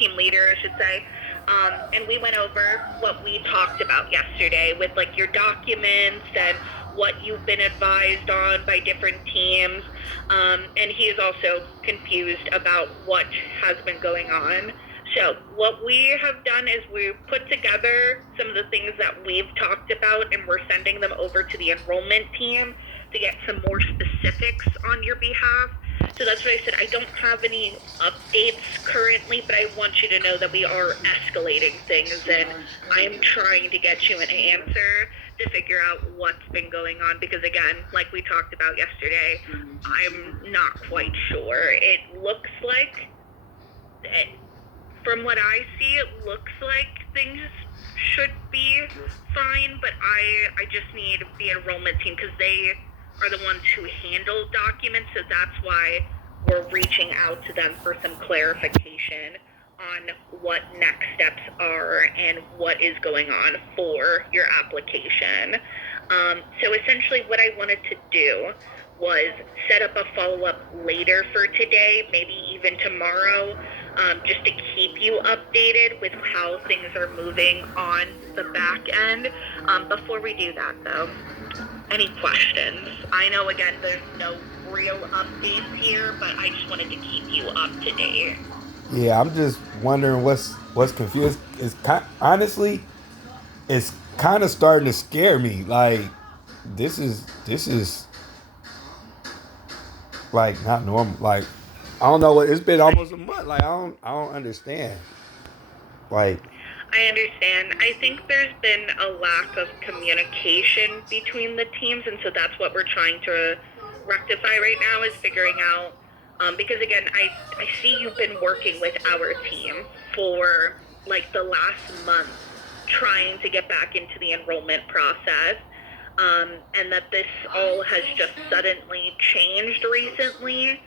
team leader, I should say. And we went over what we talked about yesterday with like your documents and what you've been advised on by different teams. And he is also confused about what has been going on. So what we have done is we've put together some of the things that we've talked about, and we're sending them over to the enrollment team to get some more specifics on your behalf. So that's what I said. I don't have any updates currently, but I want you to know that we are escalating things, and I am trying to get you an answer to figure out what's been going on, because again, like we talked about yesterday, I'm not quite sure. It looks like, from what I see, it looks like things should be fine, but I just need the enrollment team, because they are the ones who handle documents, so that's why we're reaching out to them for some clarification on what next steps are and what is going on for your application. So essentially what I wanted to do was set up a follow-up later for today, maybe even tomorrow, just to keep you updated with how things are moving on the back end. Before we do that, though, any questions? I know, again, there's no real updates here, but I just wanted to keep you up to date. Yeah, I'm just wondering what's confused. Honestly, it's kind of starting to scare me. Like this is like not normal. Like I don't know what it's been almost a month. Like I don't understand. Like I understand. I think there's been a lack of communication between the teams, and so that's what we're trying to rectify right now, is figuring out, because again, I see you've been working with our team for like the last month trying to get back into the enrollment process, and that this all has just suddenly changed recently.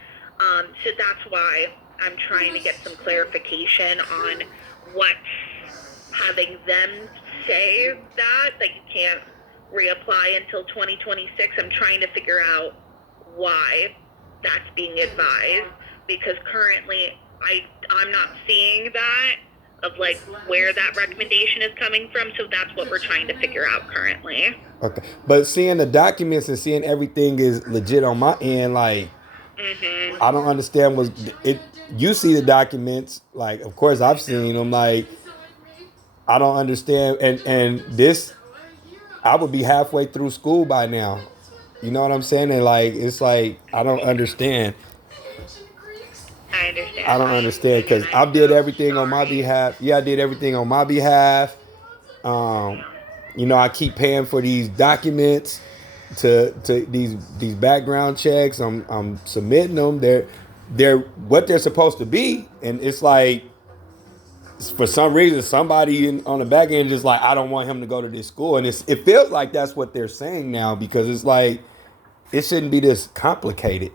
So that's why I'm trying to get some clarification on what's having them say that you can't reapply until 2026. I'm trying to figure out why that's being advised, because currently I'm not seeing that, of like where that recommendation is coming from. So that's what we're trying to figure out currently. okay, but seeing the documents and seeing everything is legit on my end. Like I don't understand was it. You see the documents, like of course I've seen them. Like I don't understand, and this I would be halfway through school by now. You know what I'm saying? And like it's like I don't understand. I understand. I don't understand Again, because I'm I did so everything on my sorry. behalf. Yeah, I did everything on my behalf. Um, I keep paying for these documents to these background checks. I'm submitting them. They're what they're supposed to be, and it's like for some reason somebody on the back end just like I don't want him to go to this school, and it feels like that's what they're saying now because it's like it shouldn't be this complicated.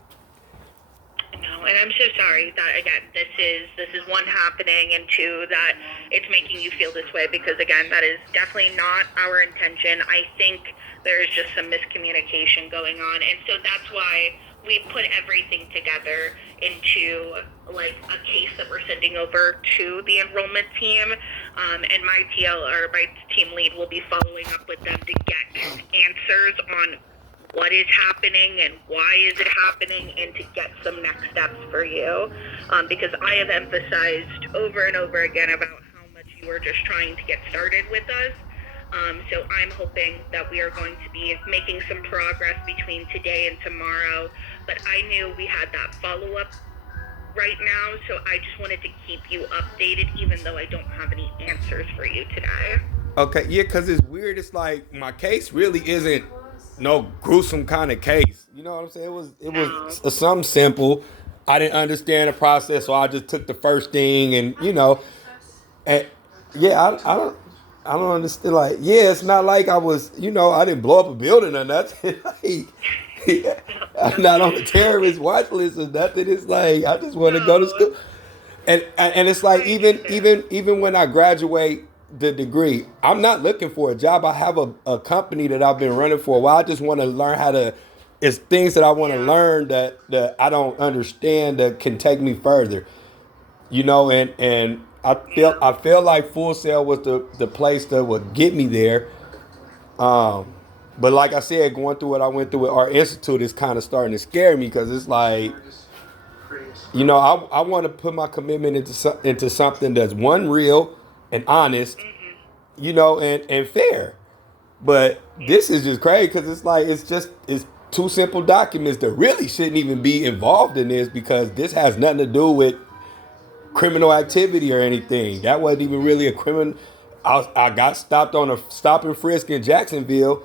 No, and I'm so sorry that again this is one happening, and two that it's making you feel this way, because again that is definitely not our intention. I think there is just some miscommunication going on, and so that's why we put everything together into like a case that we're sending over to the enrollment team, and my TL or my team lead will be following up with them to get answers on what is happening and why is it happening, and to get some next steps for you, because I have emphasized over and over again about how much you are just trying to get started with us. So I'm hoping that we are going to be making some progress between today and tomorrow, but I knew we had that follow-up right now, so I just wanted to keep you updated even though I don't have any answers for you today. Okay, yeah, because it's weird. It's like my case really isn't no gruesome kind of case. You know what I'm saying? It was No. something simple. I didn't understand the process, so I just took the first thing, and and yeah, I don't understand. Like, yeah, it's not like I was, I didn't blow up a building or nothing. Like, yeah, I'm not on the terrorist watch list or nothing. It's like I just want to go to No, school. And it's like I understand. even when I graduate the degree, I'm not looking for a job. I have a company that I've been running for a while. I just want to learn how to. It's things that I want to Yeah. learn that I don't understand that can take me further. And I feel like Full Sail was the place that would get me there. But like I said, going through what I went through with Art Institute is kind of starting to scare me because it's like, I want to put my commitment into something that's one real and honest, and fair. But this is just crazy because it's like it's two simple documents that really shouldn't even be involved in this because this has nothing to do with criminal activity or anything. That wasn't even really a criminal. I got stopped on a stop and frisk in Jacksonville,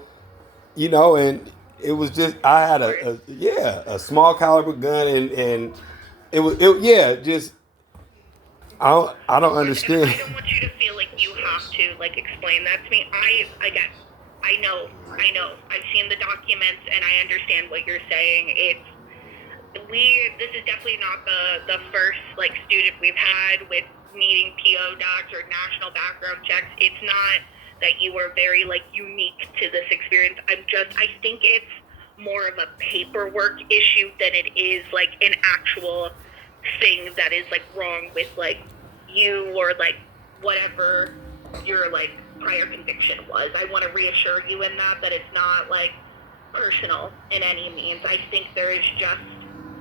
and it was just I had a small caliber gun and just I don't And understand. I don't want you to feel like you have to like explain that to me. Again, I know. I've seen the documents and I understand what you're saying. This is definitely not the first like student we've had with needing PO docs or national background checks. It's not that you are very like unique to this experience. I think it's more of a paperwork issue than it is like an actual thing that is like wrong with like you or like whatever your like prior conviction was. I want to reassure you in that it's not like personal in any means. I think there is just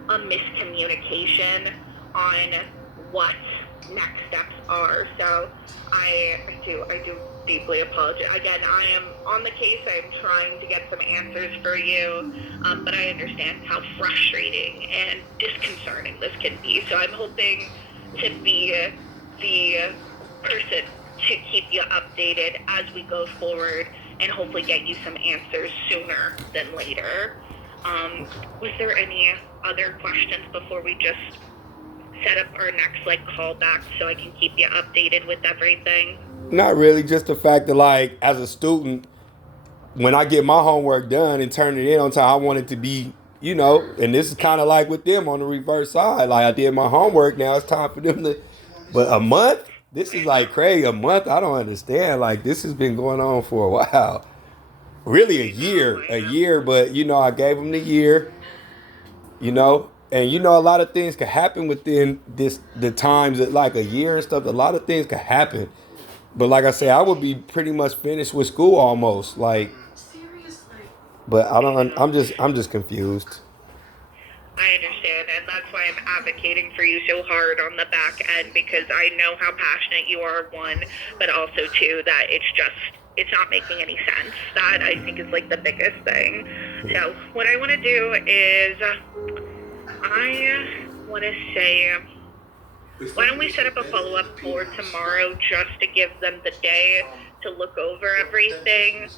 a miscommunication on what next steps are. So I do deeply apologize. Again, I am on the case. I'm trying to get some answers for you, but I understand how frustrating and disconcerting this can be. So I'm hoping to be the person to keep you updated as we go forward and hopefully get you some answers sooner than later. Was there any other questions before we just set up our next like call back so I can keep you updated with everything? Not really, just the fact that like as a student, when I get my homework done and turn it in on time, I want it to be, and this is kind of like with them on the reverse side. Like I did my homework, now it's time for them to. But a month, this is like crazy. A month, I don't understand. Like this has been going on for a while. Really a year. But I gave them the year. And a lot of things could happen within the times that like a year and stuff. A lot of things could happen. But like I say, I would be pretty much finished with school almost. Like, but I don't. I'm just confused. I understand, and that's why I'm advocating for you so hard on the back end because I know how passionate you are, one, but also two, that it's not making any sense. That I think is like the biggest thing. So what I want to do is I want to say, why don't we set up a follow-up for tomorrow just to give them the day to look over everything,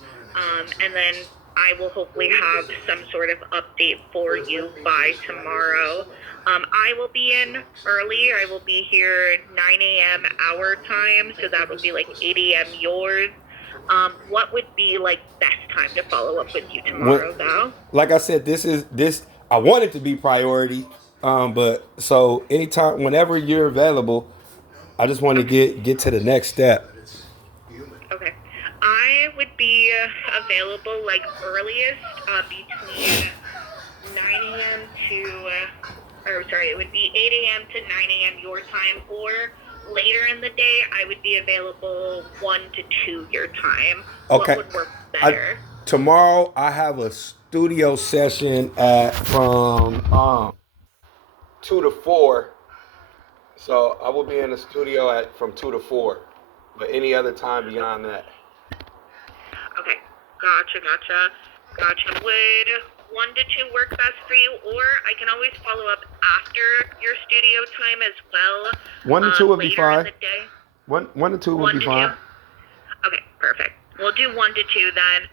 and then I will hopefully have some sort of update for you by tomorrow. I will be in early. I will be here 9 a.m. our time, so that would be like 8 a.m. yours. What would be like best time to follow up with you tomorrow, though? Like I said, this. I want it to be priority, but so anytime, whenever you're available, I just want to get to the next step. Okay. I would be available like earliest between 9 a.m. to, it would be 8 a.m. to 9 a.m. your time, or later in the day, I would be available 1 to 2 your time. Okay. What would work better? Tomorrow, I have a studio session from 2 to 4. So I will be in the studio from 2 to 4. But any other time beyond that. Okay, gotcha. Would 1 to 2 work best for you, or I can always follow up after your studio time as well. 1 to 2 would be fine. In the day. 1 to 2 would be fine. 2? Okay, perfect. We'll do 1 to 2 then,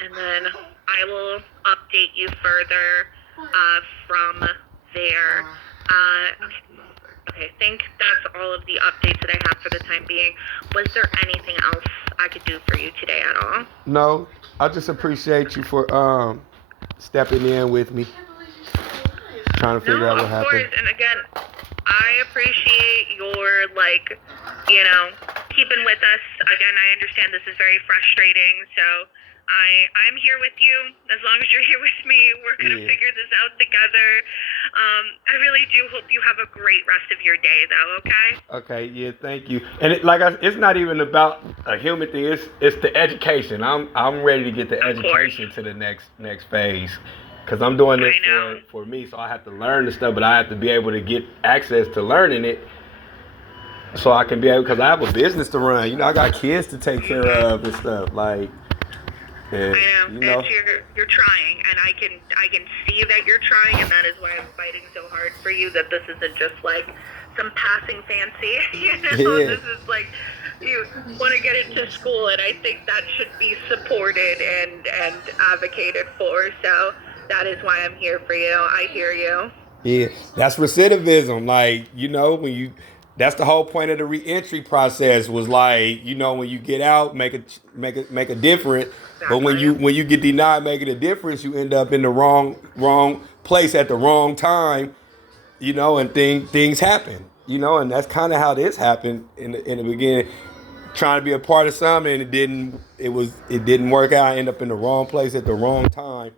and then I will update you further from there. Okay, I think that's all of the updates that I have for the time being. Was there anything else I could do for you today at all? No, I just appreciate you for stepping in with me, trying to figure out what happened. Of course, and again, I appreciate your keeping with us. Again, I understand this is very frustrating, so I'm here with you. As long as you're here with me, we're gonna Yeah. figure this out together. I really do hope you have a great rest of your day, though. Okay? Okay, yeah, thank you. And it's not even about a human thing. It's the education. I'm ready to get the Of course. education to the next phase, because I'm doing this I know. for me. So I have to learn the stuff, but I have to be able to get access to learning it, so I can be able. Because I have a business to run. You know, I got kids to take care of and stuff. Like, and, I know. you know, And you're trying, and I can see that you're trying, and that is why I'm fighting so hard for you. That this isn't just like some passing fancy. You know, Yeah. this is like you want to get into school, and I think that should be supported and advocated for. So that is why I'm here for you. I hear you. yeah, that's recidivism. Like, you know, that's the whole point of the reentry process was like, you know, when you get out, make a difference. But when you get denied making a difference, you end up in the wrong place at the wrong time, you know, and things happen, you know, and that's kind of how this happened in the beginning. Trying to be a part of something, and it didn't work out. I end up in the wrong place at the wrong time.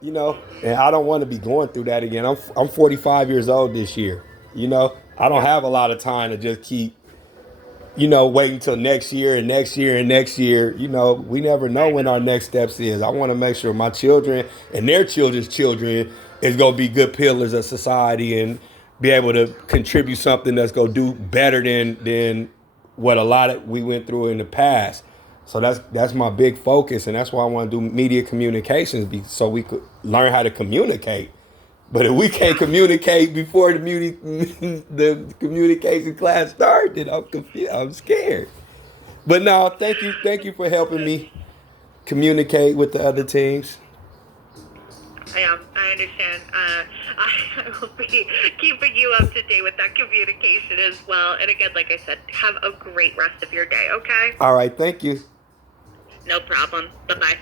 You know, and I don't want to be going through that again. I'm 45 years old this year. You know, I don't have a lot of time to just keep, you know, waiting till next year and next year and next year. You know, we never know when our next steps is. I want to make sure my children and their children's children is going to be good pillars of society and be able to contribute something that's going to do better than what a lot of we went through in the past. So that's my big focus, and that's why I want to do media communications, so we could learn how to communicate. But if we can't communicate before the communication class starts, then I'm confused. I'm scared. But no, thank you for helping me communicate with the other teams. I understand. I will be keeping you up to date with that communication as well. And again, like I said, have a great rest of your day, okay? All right, thank you. No problem. Bye-bye.